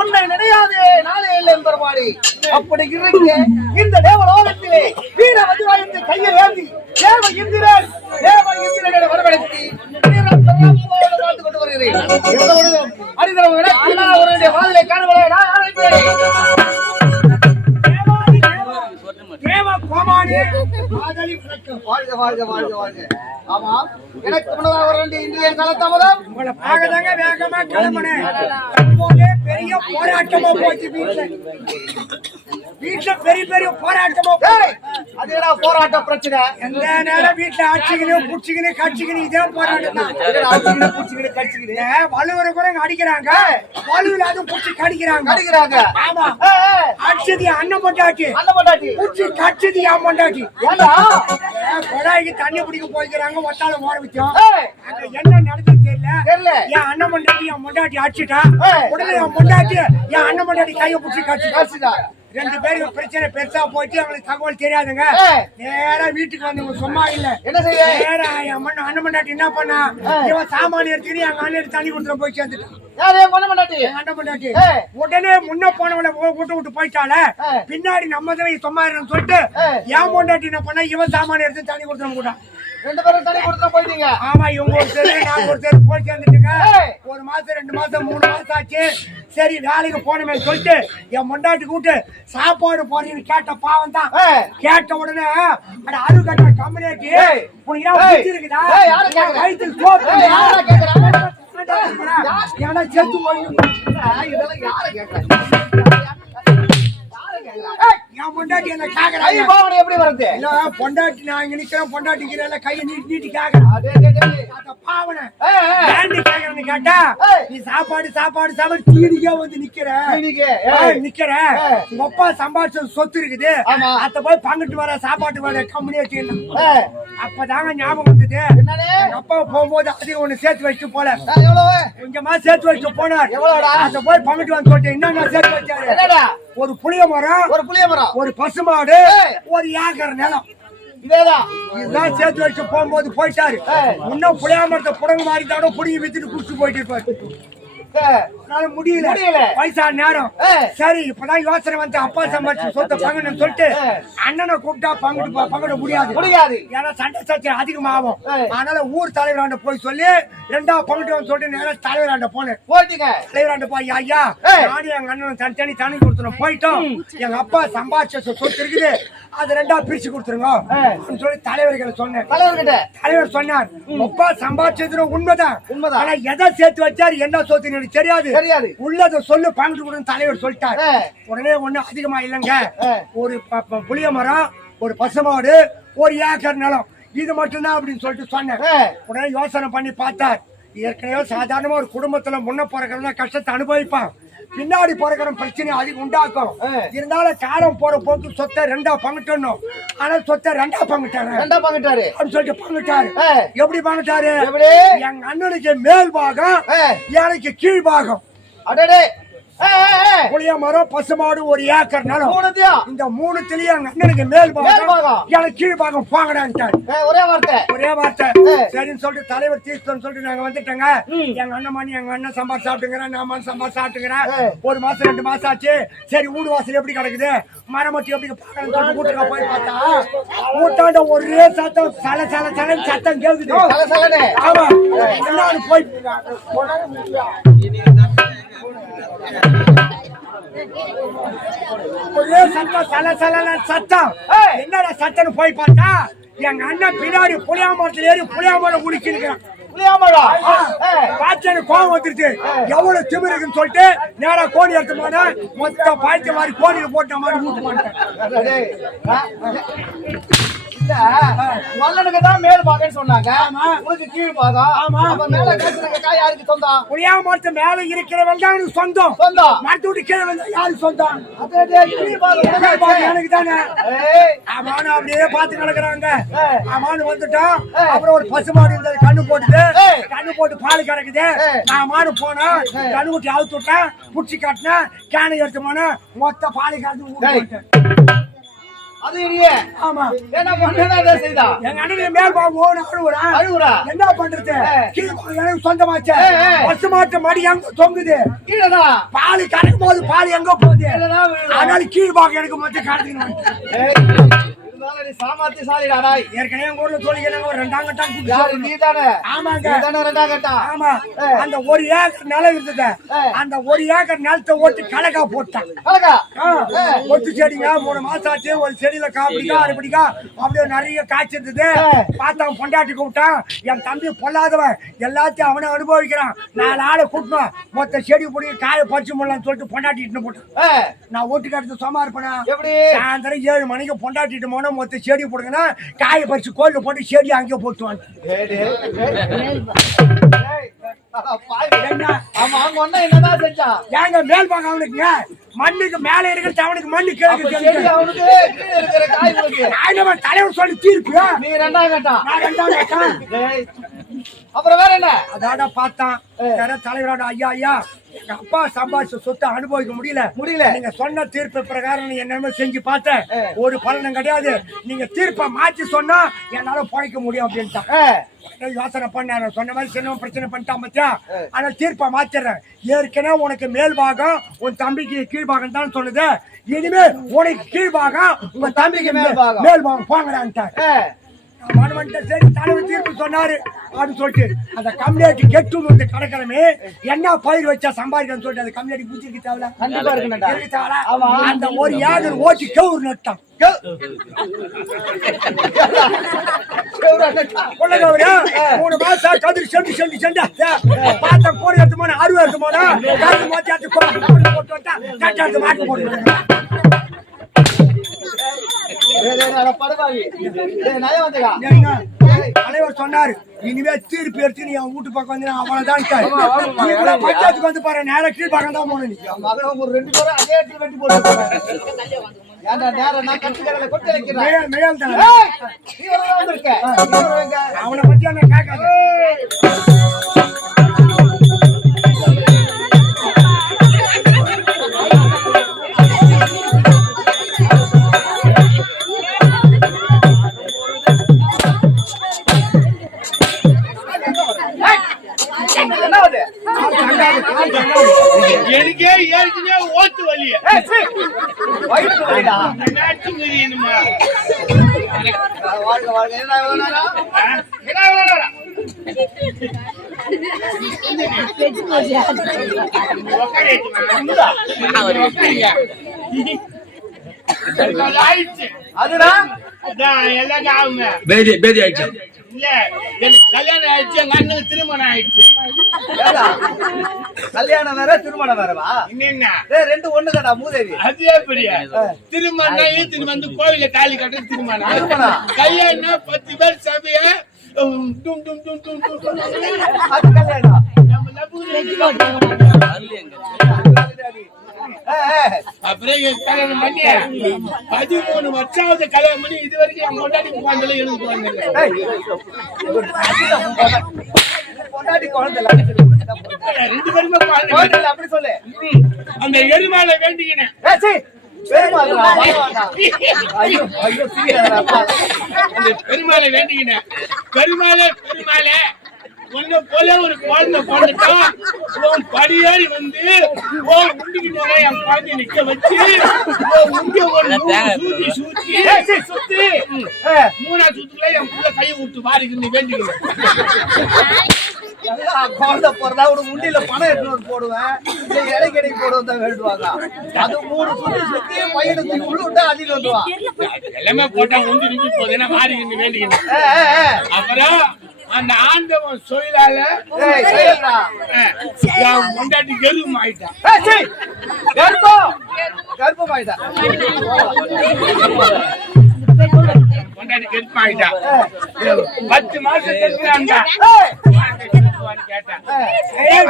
உன்னை நினையாதே நாளே இல்லை பெருமாடி. அப்படி இருக்க இந்த தேவலோகத்திலே வீர வடிவாயத்தை கையில் ஏந்தி தேவ இந்திரனை வரவழைத்து வாழ்ந்து கொண்டு வருகிறேன். அவருடைய வாதிலை காணுவதை நான் அழைக்கிறேன். வாழ்க வாழ்க வாழ்க வாழ்க. ஆமா, எனக்கு முன்னதாக ஒரு இந்திய காலத்தாமதம் உங்களை பார்க்கதாங்க வேகமா கிளம்புனேன். பெரிய போராட்டமா போச்சு வீட்டுல பெரிய போராட்டமா. அது என்ன போராட்ட பிரச்சனை? எந்த நேரம் வீட்டுல அடிச்சுக்கணும் புடிச்சுக்கணும் கடிச்சுக்கணும் இதே போராட்டம் தான். புடிச்சுக்கணும் கடிச்சுக்கணும் வலுவரை கூட அடிக்கிறாங்க, வலுவில அதுவும் புடிச்சு கடிக்கிறாங்க. ஆமா, அடிச்சது அண்ணன் பொண்டாட்டி புடிச்சு கடிச்சது என் பொண்டாட்டி. கொடாய்க்கு தண்ணி பிடிக்க போய்க்கிறாங்க, ஒத்தால ஓட வச்சோம். என்ன நடந்தது தெரியல. என் அண்ணன் பொண்டாட்டி என் பொண்டாட்டி அடிச்சுட்டா. உடனே என் பொண்டாட்டி என் அண்ணன் பொண்டாட்டி கையை புடிச்சு கடிச்சுட்டா. ரெண்டு பேருக்கு பிரச்சனை பெருசா போச்சு. அவங்களுக்கு தகவல் தெரியாதுங்க. நேரா வீட்டுக்கு வந்து சும்மா இல்ல என்ன செய்ய. நேரா என் அண்ணன் பொண்டாட்டி என்ன பண்ணா, இவன் சாமான் எடுத்துக்கிட்டு எங்க அண்ணன் தண்ணி கொடுத்துட போய் சேர்ந்துட்டான். உடனே முன்ன போனவளை விட்டு போயிட்டால, பின்னாடி நம்ம தான் சும்மா இருன்னு சொல்லிட்டு என் பொண்டாட்டி என்ன பண்ணா, இவன் சாமான் எடுத்து தண்ணி கொடுத்துட கூட்டான். ரெண்டு பேரும் தண்ணி கொடுத்துட போயிட்டீங்க. ஆமா, இவங்க ஒரு தெரு நான் ஒரு தெரு போய் சேர்ந்துட்டுங்க. ஒரு மாசம் 2 மாசம் 3 மாசம் ஆச்சு. சரி வேலைக்கு போனமே சொல்லிட்டு என் பொண்டாட்டி கூட்டு சாப்பாடு போறீன்னு கேட்ட பாவம் தான். கேட்ட உடனே அரு கட்ட கம்பெனிக்கு உனக்கு இருக்குதா வயிற்றுக்கு செத்து போய் இதெல்லாம் யார கேட்க என் பொண்டாட்டி என்ன கேக்குறாங்க. எப்படி வருது? இல்ல பொண்டாட்டி நான் இங்க நிக்கிறேன், பொண்டாட்டிக்கிறேன் கையை நீட்டி கேக்குறேன். பாவனை கேக்குறேன்னு கேட்டா, நீ சாப்பாடு தீனிக்கே வந்து நிக்கிற அப்பா சம்பாதிச்ச சொத்து இருக்குது, அத போய் பங்கிட்டு வர சாப்பாட்டு வர கம்பெனி. அப்பதாங்க ஞாபகம் வந்தது, அப்பா போகும்போது அதிகம் ஒண்ணு சேர்த்து வச்சு போல கொஞ்சமா சேர்த்து வச்சு போனார். அத போய் பங்கிட்டு வந்து சொல்லிட்டு என்னன்னா சேர்த்து வச்சாரு, ஒரு புளிய மரம், ஒரு பசுமாடு, ஒரு ஏக்கர் நிலம். இதுதான் சேர்த்து வச்சு போகும்போது போயிட்டாரு. இன்னும் புளியாமரத்தை புடங்க மாதிரி தானோ புடிங்கி வித்துட்டு குடிச்சு போயிட்டு இருப்பாரு. முடியல பைசா நேரம். சரி இப்பதான் யோசனை வந்து அப்பா சம்பாதிச்சு சொத்தை பங்கன்னு சொல்லிட்டு அண்ணனை கூப்பிட்டா பங்கிட முடியாது. ஏன்னா சண்டை சர்ச்சை அதிகமாகும். அதனால ஊர் தலைவராண்ட போய் சொல்லி 2ஆவது பங்கிட்டு சொல்லிட்டு நேரம் தலைவராண்ட போனேன். தலைவராண்ட போய் ஐயா நானும் எங்க அண்ணன் தனி கொடுத்துரும் போயிட்டோம். எங்க அப்பா சம்பாதிச்ச சொத்து இருக்குது, அது 2ஆவது பிரிச்சு கொடுத்துருங்க சொல்லி தலைவர்களை சொன்னேன். தலைவர் சொன்னார், அப்பா சம்பாதிச்சது உண்மைதான், ஆனா எதை சேர்த்து வச்சாரு என்ன சொத்து தெரியாது, உள்ளத சொல்லு பங்கிட்டு கொடுன்னு தலைவர் சொல்லிட்டாரு. உடனே ஒண்ணு அதிகமா இல்லைங்க, ஒரு புளிய மரம், ஒரு பசுமாடு, ஒரு ஏக்கர் நிலம், இது மட்டும்தான் அப்படின்னு சொல்லிட்டு சொன்னேன். உடனே யோசனை பண்ணி பார்த்தார். ஏற்கனவே சாதாரணமா ஒரு குடும்பத்துல முன்ன பிறக்கிறதா கஷ்டத்தை அனுபவிப்பான், பின்னாடி பிறக்கிற பிரச்சனை அதிகம் உண்டாக்கும். இருந்தாலும் காலம் போற போக்கு சொத்தை 2ஆ பங்கிட்டணும். ஆனா சொத்தை 2ஆ பங்கிட்டாரு அப்படின்னு சொல்லிட்டு பங்கிட்டாரு. எப்படி பங்கிட்டாரு? எங்க அண்ணனுக்கு மேல் பாகம், எனக்கு கீழ் பாகம். புளிய மரம், பசுமாடு, ஒரு ஏக்கர் நிலம், இந்த 3த்துலயும் எங்க அண்ணனுக்கு மேல் பாகம், எனக்கு கீழ் பாகம் போங்கடான்ட்டாரு. ஒரே வார்த்தை சரின்னு சொல்லிட்டு தலைவர் தீர்த்தம் சொல்லிட்டு நாங்க வந்துட்டோங்க. எங்க அண்ணன் சம்பார் சாப்பிட்டுங்கிறேன், நான் சம்பார் சாப்பிட்டுங்கிறேன். 1 மாசம் 2 மாசம் ஆச்சு. சரி வீடு வாசல் எப்படி கிடக்குது, மரமட்டி எப்படி பாக்கணும்னு சொல்லிட்டு வீட்டுக்கு போய் பார்த்தா வீட்டாண்ட ஒரே சத்தம் சத்தம் கேக்குது. ஆமா, போய் ஒரே சத்தம் என்னடா சத்தம் போய் பார்த்தா எங்க அண்ணன் பின்னாடி புளியாமரத்துல ஏறி புளியாமரம் குடிச்சிருக்கிறான். பாத்து எனக்கு கோவம் வந்துருச்சு. எவ்வளவு திமிரு இருக்குன்னு சொல்லிட்டு நேரா கோழி எடுத்து போனா மொத்த பாய்ச்ச மாதிரி கோழியில போட்ட மாதிரி ஊட்டு மாட்டேன். மல்லனுக்குதான் மேல் பாகன்னு சொன்னாங்க, உனக்கு கீழ் பாகம். அப்ப மேல காய்ச்சல் காய் யாருக்கு சொந்தம்? புளியா மரத்து மேல இருக்கிறவன் தான் எனக்கு சொந்தம். மரத்து விட்டு கீழே வந்தா யாருக்கு சொந்தம்? எனக்கு தானே. ஆமான்னு அப்படியே பாத்து நடக்கிறாங்க. ஆமான்னு வந்துட்டோம். அப்புறம் ஒரு பசுமாடு இருந்தது, கண்ணு போட்டுது. கண்ணு போட்டு பால் கறக்குது. நான் மாடு போனா கண்ணு குட்டி அவுத்து விட்டேன், புடிச்சு காட்டினேன், கேனை எடுத்து போன மொத்த பால் கறந்து. அது இல்லையே. ஆமா, என்ன பண்ணா செய்தா? எங்க அண்ணன் மேல் பாவம் அழுகுறா. என்ன பண்றது? எனக்கு சொந்தமாச்சே. பசு மாட்டு மடி எங்க தொங்குது? கீழதான். பால் கறக்கும் போது பால் எங்க போகுது? அதனால கீழ் பாகம் எனக்கு மொத்தம் காட்டுங்க. ஏற்கனவே ஊர்ல சொல்லிக்கிறாங்க, ஒரு 2ஆம் கட்டம். நீதானே? ஆமாங்க, 2ஆம் கட்டம். ஆமா. அந்த 1 ஏக்கர் நிலம் இருந்தது. அந்த 1 ஏக்கர் நிலத்தை ஓட்டி கலக்கா போட்டான். ஒட்டு செடிங்க 3 மாசம் ஆச்சு. ஒரு செடியில காப்பிடிக்கா அரைப்பிடிக்கா அப்படியே நிறைய காய்ச்சி இருந்தது. பார்த்தா பொண்டாட்டி கூப்பிட்டான். என் தம்பி பொல்லாதவன், எல்லாத்தையும் அவனை அனுபவிக்கிறான். 4 ஆளை கூட்டணும், மொத்த செடி பிடி காய பறிச்சு முடியலான்னு சொல்லிட்டு பொண்டாட்டிட்டு போட்டான். நான் ஓட்டுக்கு அடுத்து சும்மா இருப்பேனா? சாயந்தரம் 7 மணிக்கு பொண்டாட்டிட்டு போன மொத்த செடி போடுங்கன்னா காய பறிச்சு கோயில போட்டு செடி அங்கே போட்டுவாங்க. என்னதான் செஞ்சா? ஏங்க மேல் பாங்க அவனுக்குங்க மண்ணுக்கு மேல இருக்கிறது அவனுக்கு மண்ணு கேட்கு. தலைவர் சொல்லி தீர்ப்பு. நீ 2ஆம் கட்டம், நான் 2ஆம் கட்டம். அப்புறம் வேற என்ன? அதாட பார்த்தான் தலைவரோட. ஐயா ஐயா, எங்க அப்பா சம்பாதிச்ச சொத்தை அனுபவிக்க முடியல. நீங்க சொன்ன தீர்ப்பு பிரகாரம் என்னமே செஞ்சு பார்த்தேன், ஒரு பலனும் கிடையாது. நீங்க தீர்ப்பை மாற்றி சொன்னா என்னால பழைக்க முடியும் அப்படின்ட்டான். யோசனை பண்ண சொன்ன மாதிரி சின்ன பிரச்சனை பண்ணிட்டான் பத்தியா. ஆனா தீர்ப்பை மாத்திடுறேன். ஏற்கனவே உனக்கு மேல் பாகம், உன் தம்பிக்கு கீழ் பாகம் தான் சொல்லுது. இனிமே உனக்கு கீழ் பாகம், உன் தம்பிக்கு மேல் பாகம் போங்கடான்ட்டான். சரி, தலைவர் தீர்ப்பு சொன்னாரு அப்படின்னு சொல்லிட்டு அந்த கம்யூனிட்டி கெட்டு வந்து கடற்கரமே என்ன பயிர் வச்சா சம்பாதிக்கன்னு சொல்லிட்டு அந்த கம்யூனிட்டி பூச்சிக்கு தேவை. அந்த 1 ஏக்கர் ஓட்டி கவுர் நட்டான். கொள்ளகவுரா 3 மாசம் கதிர் செண்டு பார்த்தா கோடி எடுத்து போனா 60 எடுத்து போனா கருது மோச்சாத்து போட்டு வந்தா கட்டாத்து மாட்டு போட்டு. தலைவர் சொன்னாரு, இனிமே தீர்ப்பு எடுத்து நீ அவன் வீட்டு பக்கம் வந்து அவ்வளவுதான். பஞ்சாயத்துக்கு வந்து பாரு, நேரம் கீழ் பக்கம் தான் போன. நீ மகன் ஒரு 2 பேரும் அதே இடத்துல வெட்டி போட்டு அவனை பத்தி என்ன கேட்காது. எனக்கே ஏற்கனவே ஓட்டு வலி, வயிற்று வலிடா. அதுதான் எல்லாம் ஆகுங்க. பேதி ஆயிடுச்சு. இல்ல, எனக்கு கல்யாணம் ஆயிடுச்சு, எங்க அண்ணனுக்கு திருமணம் ஆயிடுச்சு. கல்யாணம் வேற திருமணம் வேறவா? என்ன 2 ஒண்ணுதாடா மூதேவி. அது எப்படியா? திருமணம் திரும்ப வந்து கோவில தாலி கட்ட திருமணம், கல்யாணம் 10 பேர் சபைய அது கல்யாணம். அப்புறம் கல்யாணம் பண்ணி 13 வருஷாவது கல்யாணம் பண்ணி இது வரைக்கும் என் கொண்டாடி குழந்தை எனக்கு பொண்டாட்டி குழந்தை 2 பேருமே குழந்தை. அப்படி சொல்லு. அந்த எருமாலை வேண்டிக்கினேன். பெருமாளை வேண்டிக்கினேன். பெருமாளே ஒண்ணு போல ஒரு குழந்தை பிறந்துட்டோம். படியேறி வந்து உண்டிக்கிட்டு என் குழந்தைய நிக்க வச்சு சுத்தி 3ஆவது சுத்துக்குள்ள என் புள்ள கையை விட்டு வாரிக்கிட்டு வேண்டிக்கிறேன். குழந்தை பிறந்தா ஒரு முண்டியில பணம் எடுத்து போடுவேன், இடைக்கடை போடுவதா வேண்டுவாங்க. அது 3 சுத்தி பையனை உள்ள விட்டா அதிகம் வந்துவான். எல்லாமே போட்டா உண்டு நின்று போதுன்னா வாரிக்கிட்டு வேண்டிக்கிறேன். அப்புறம் அந்த ஆண்டவன் சொயிலால என் பொண்டாட்டி கர்ப்பம் ஆயிட்டான். கர்ப்பமாயிட்டா பொண்டாட்டி கர்ப்பம் ஆயிட்டா. 10 மாசம் கழிச்சுட்டான்டா. கேட்டேன்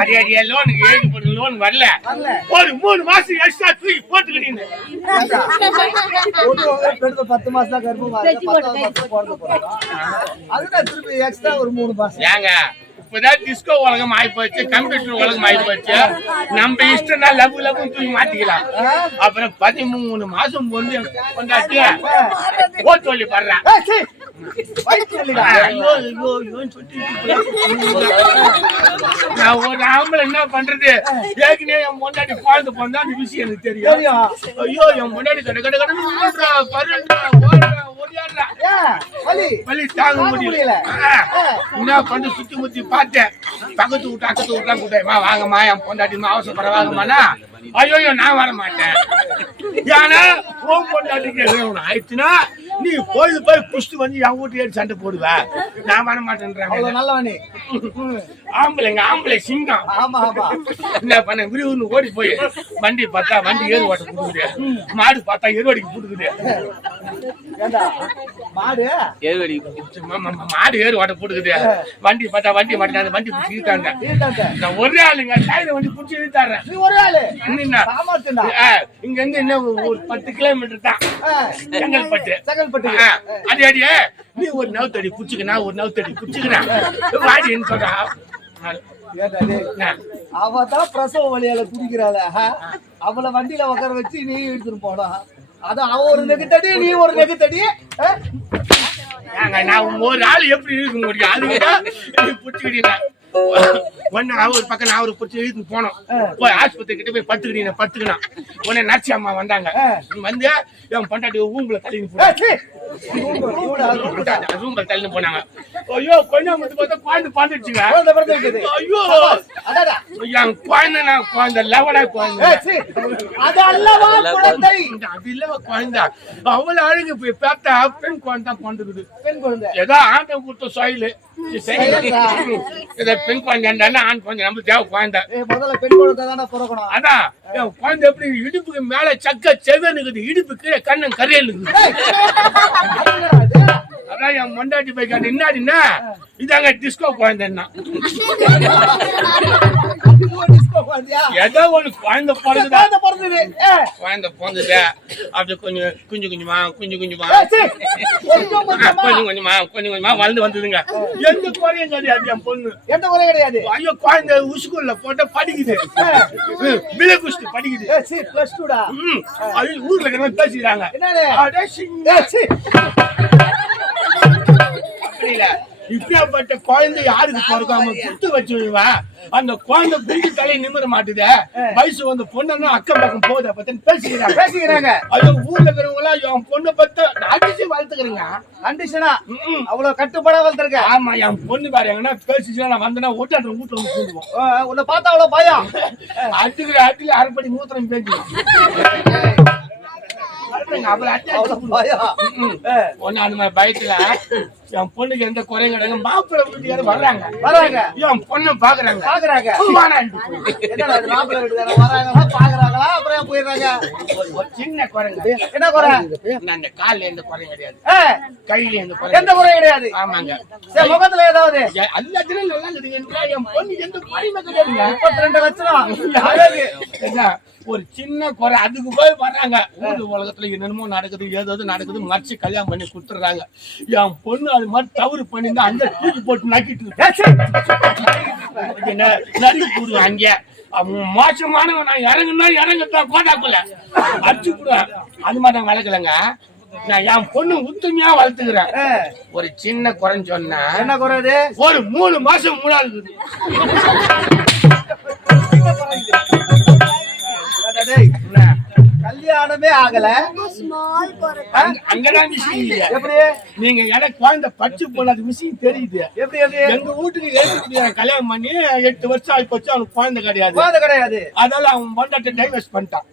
அடியே லோனுக்கு எழுதி போட்டு லோன் வரல, ஒரு 3 மாசம் எக்ஸ்ட்ரா தூக்கி போட்டுக்கிட்டீங்க. 10 மாசம் கர்ப்பமா அதுதான் திருப்பி எக்ஸ்ட்ரா ஒரு 3 மாசம். ஏங்க இப்பதான் டிஸ்கோ உலகம் ஆயிப்போச்சு, கம்ப்யூட்டர் உலகம் ஆயிப்போச்சு. நம்ம இஷ்டம்னா லவ் லவ்னு தூக்கி மாத்திக்கலாம். அப்புறம் 13 மாசம் பொண்ணு கொண்டாட்டி ஓட்டு வழி படுறேன். நான் ஒரு ஆம்பளை என்ன பண்றது? ஏற்கனவே என் பொண்டாட்டி குழந்தை பிறந்தா அந்த விஷயம் எனக்கு தெரியும். ஐயோ என் பொண்டாட்டி கடை கடை கடை வலி தாங்க முடியல. என்ன பண்ண சுத்தி முத்தி பார்த்தேன். பக்கத்து விட்டு அக்கத்து விட்டா கூட்டமா வாங்கம்மா என் பொண்டாட்டிமா அவசரப்பட வாங்கம்மாண்ணா. ஐயோ நான் வர மாட்டேன். ஏன்னா உன் பொண்டாட்டிக்கு ஆயிடுச்சுன்னா நீ போய் புஷ்டு வந்து என் வீட்டு ஏறி சண்டை போடுவ. நான் வர மாட்டேன்றாங்க. ஆம்பளை சிங்கம். என்ன பண்ண விரிவுன்னு ஓடி போய் வண்டி பார்த்தா வண்டி ஏறு ஓட்ட புடுக்குது, மாடு பார்த்தா எருவடிக்கு புடுக்குது. மாடு ஏறு ஓட்ட போட்டுக்குது, வண்டி பார்த்தா வண்டி மாட்டேன் வண்டி பிடிச்சி இழுத்தாங்க. நான் ஒரே ஆளுங்க டயரை வண்டி பிடிச்சி இழுத்தாடுறேன். இங்க இருந்து என்ன ஒரு 10 கிலோமீட்டர் தான் செங்கல்பட்டு. அது அடியே நீ ஒரு நவுத்தடி புடிச்சுக்கனா ஒரு நவுத்தடி புடிச்சுக்கிறேன் வாடின்னு சொல்றா. அவதான் பிரசவ வழியால குடிக்கிறாள, அவளை வண்டியில உட்கார வச்சு நீ எடுத்துட்டு போனா. அதான் அவ ஒரு நெகுத்தடி நீ ஒரு நெகுத்தடி. நான் ஒரு ஆள் எப்படி இருக்க முடியும்? அதுக்கு புடிச்சுக்கிட்டீங்க ஒன்னு ஒரு பக்கம் நான் ஒரு பிடிச்சி இழுத்துன்னு போனோம். போய் ஆஸ்பத்திரி கிட்ட போய் பத்துக்கணும். உடனே நர்சி அம்மா வந்தாங்க. வந்து என் பொண்டாட்டி ஊம்புல தள்ளின்னு போனாங்க. ஐயோ கொஞ்சம் மட்டும் பார்த்தா குழந்தை பாந்துடுச்சுங்க. ஐயோ என் குழந்தை லவடா குழந்தை. அது இல்லவா குழந்தை அவ்வளவு அழகு போய் பார்த்தா பெண் குழந்தை தான் கொண்டுக்குது. பெண் குழந்தை ஏதோ ஆண்ட கொடுத்த சொயிலு பெண் குழந்தை ஆண் குழந்தை நம்மளுக்கு தேவை குழந்தை. பெண் குழந்தை தானே பிறக்கணும். அதான் என் குழந்தை எப்படி இடுப்புக்கு மேல சக்க செவனுக்குது, இடுப்பு கீழே கண்ணன் கரையல் இருக்குது. அதான் என் மண்டாட்டி போய் காட்டு என்னாடின்னா இதாங்க டிஸ்கோ குழந்தைன்னா. ஏதோ ஒண்ணு குழந்தை பிறந்தது அப்படி கொஞ்சமா கொஞ்சமா வளர்ந்து வந்ததுங்க. எந்த குறையும் கிடையாது என் பொண்ணு. எந்த குறையும் கிடையாது. ஐயோ குழந்தை உஸ்கூல்ல போட்டு படிக்குது, விலகுஸ்து படிக்குது. ஊர்ல கிட்ட பேசிக்கிறாங்க. இப்படியாப்பட்ட குழந்தை யாருக்கு பிறக்காம குத்து வச்சுவா? அந்த குழந்தை பிரிஞ்சு தலையை நிமிர மாட்டுது. வயசு வந்து பொண்ணு அக்கம் பக்கம் போகுது பத்தி பேசிக்கிறாங்க. அது ஊர்ல இருக்கிறவங்க என் பொண்ணு பத்த அடிச்சு வளர்த்துக்கிறேங்க. கண்டிஷனா அவ்வளவு கட்டுப்பட வளர்த்துருக்க. ஆமா என் பொண்ணு பாரு எங்கன்னா பேசிச்சுன்னா நான் வந்தேன்னா ஓட்டாடுற வீட்டுல வந்து கூடுவோம். உன்னை பார்த்தா அவ்வளவு பயம். அட்டுக்கு அரைப்படி மூத்திரம் பேசி பயத்துல என் பொண்ணுக்கு எந்த குறையும் கிடையாது. மாப்பிள்ளை வீட்டுக்கார வர்றாங்க, என் பொண்ணு பாக்குறாங்க. சின்ன குறைங்க. என்ன குறை? அந்த கால்ல எந்த குறையும் கிடையாது, கையில எந்த குறையும் கிடையாது. ஆமாங்க. முகத்துல ஏதாவது எல்லாத்திலும் நல்லா இருக்குதுங்க. என் பொண்ணு எந்த குறையுமே கிடையாதுங்க. 32 லட்சம் ஒரு சின்ன குறை. அதுக்கு போய் வர்றாங்க. உலகத்துல என்னென்னமோ நடக்குது, ஏதாவது நடக்குது, மறைச்சு கல்யாணம் பண்ணி கொடுத்துறாங்க. என் பொண்ணு அது மாதிரி தவறு பண்ணிருந்தா அந்த தூக்கி போட்டு நக்கிட்டு நறுக்கி போடுவேன். அங்கே மோசமானவன் நான் இறங்குதான் கோட்டாக்குள்ள அடிச்சு போடுவேன். அது மாதிரி நான் வளர்க்கலங்க. நான் என் பொண்ணு உத்துமையா வளர்த்துக்கிறேன். ஒரு சின்ன குறைன்னு சொன்னா என்ன குறை? ஒரு 3 மாசம் 3 கல்யாணமே ஆகல. அங்கதான் விஷயம் இல்லையா? எப்படி நீங்க எனக்கு குழந்தை பச்சு போனது விஷயம் தெரியுது. எப்படி எங்க வீட்டுக்கு கல்யாணம் பண்ணி 8 வருஷம் ஆகி போச்சு. அவனுக்கு குழந்தை கிடையாது. அதனால அவன் பொண்டாட்டி டைவர்ஸ் பண்ணிட்டான்.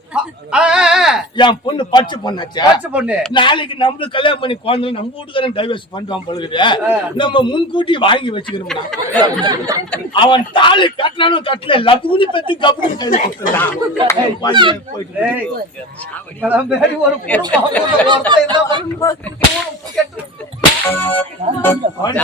என் பொண்ணு பச்சை பொண்ணாச்சு. பச்சை பொண்ணு நாளைக்கு நம்மளுக்கு கல்யாணம் பண்ணி குழந்தை நம்ம வீட்டுக்காரன் டைவர்ஸ் பண்ணுவான் போலுது. நம்ம முன்கூட்டி வாங்கி வச்சுக்கிறோம்னா அவன் தாலி கட்டணும் கட்டல லபுனி பத்தி கபடி கையில கொடுத்துறான். ஒரு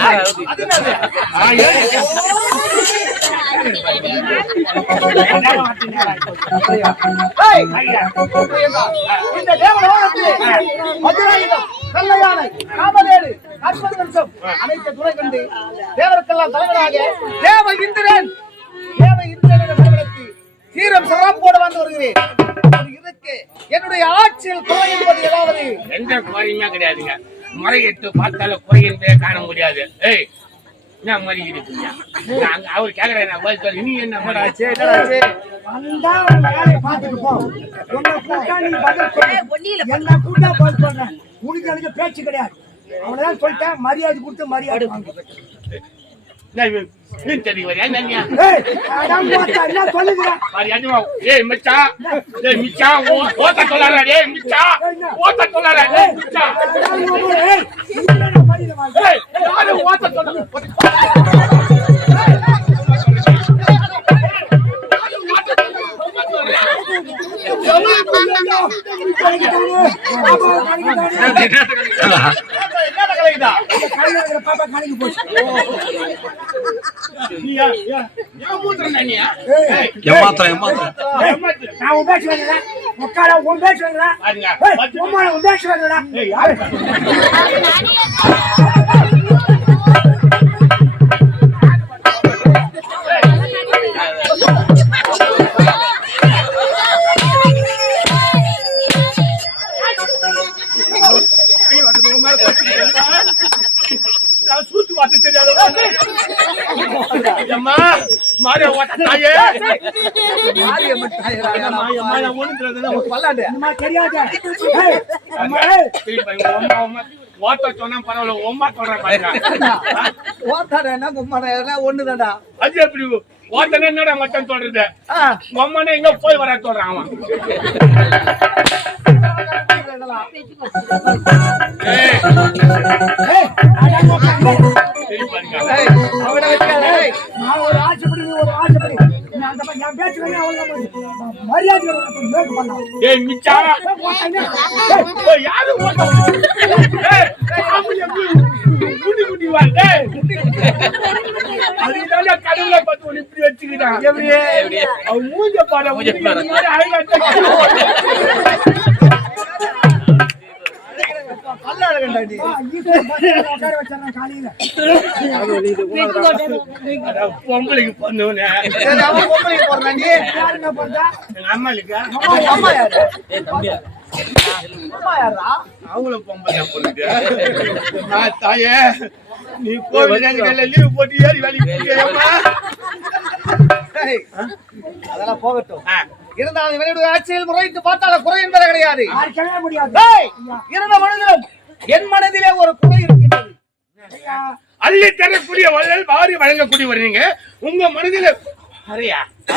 இந்த தேவலோகத்திலே மதுராயுதம், கல்லையானை, காமதேனு, அற்புத வருஷம் அனைத்து துணை கண்டு தேவருக்கெல்லாம் தலைவராக தேவ இந்திரன் தலைவருக்கு சீரம் சிறப்போடு வந்து வருகிறேன். இதுக்கு என்னுடைய ஆட்சியில் குறை என்பது ஏதாவது எந்த குறையுமே கிடையாதுங்க. முறையிட்டு பார்த்தாலும் குறை என்பதை காண முடியாது. என்ன மாதிரி இருக்கீங்க? அவர் கேக்குறேன், நீ என்ன ஆச்சு? வந்தா வேலையை பார்த்துட்டு போ. உன்னை கூட்டா நீ பதில் சொல்லு. என்ன கூட்டா பதில் சொல்றேன். உனக்கு எனக்கு பேச்சு கிடையாது. அவனதான் சொல்லிட்டேன், மரியாதை கொடுத்து மரியாதை வாங்க. பாப்பா கலைக்கு போச்சு. நான் உன் பேச்சு வேணுங்களா? உட்கார உன் பேச்சு வேணுங்களா? உன் பேச்சு வேணுங்களா? சூத்து பார்த்து தெரியாது. ஓட்ட சொன்னா பரவாயில்ல, ஒம்மா சொல்றேன் ஒண்ணுதான்டா. அது எப்படி ஓட்டனே என்னடா மச்சான் சொல்றது? அம்மானே எங்க போய் வர சொல்றான் அவன். ஒரு ஆசைப்படி ஒரு ஆசைப்படி என் பேச்சு மரியாதை கடவுளை பார்த்து இப்படி வச்சுக்கிட்டான். அவன் மூஞ்ச பாட பொம்பளைக்கு பொண்ணுன்னு அவங்களும் பொம்பளை பொண்ணுங்க. தாயே, நீ கோவில் லீவ் போட்டு ஏறி வேலைக்கு அதெல்லாம் போகட்டும். இருந்தாலும் இவனுடைய ஆட்சியில் முறையிட்டு பார்த்தாலும் குறை என்பது கிடையாது. இருந்த மனதிலும் என் மனதிலே ஒரு குறை இருக்கின்றது. அள்ளி தரக்கூடிய வள்ளல் வாரி வழங்கக்கூடிய வரீங்க. உங்க மனதில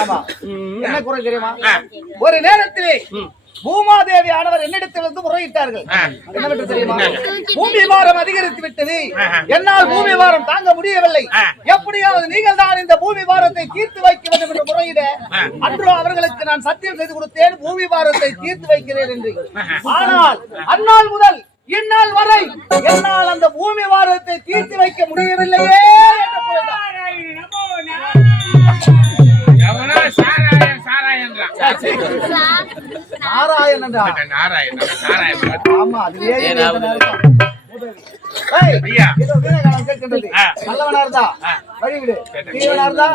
ஆமா, என்ன குறை தெரியுமா? ஒரு நேரத்திலே பூமாதேவி ஆனவர் என்னிடத்தில் வந்து முறையிட்டார்கள். என்னவென்று தெரியுமா? பூமி பாரம் அதிகரித்து விட்டது, என்னால் பூமி பாரம் தாங்க முடியவில்லை, எப்படியாவது நீங்கள் தான் இந்த பூமி பாரத்தை தீர்த்து வைக்க வேண்டும் என்று முறையிட, அன்றோ அவர்களுக்கு நான் சத்தியம் செய்து கொடுத்தேன், பூமி பாரத்தை தீர்த்து வைக்கிறேன் என்று. ஆனால் அந்நாள் முதல் இந்நாள் வரை என்னால் அந்த பூமி பாரத்தை தீர்த்து வைக்க முடியவில்லையே நல்லவனா இருந்தா வழிவிடு, தீவனா இருந்தா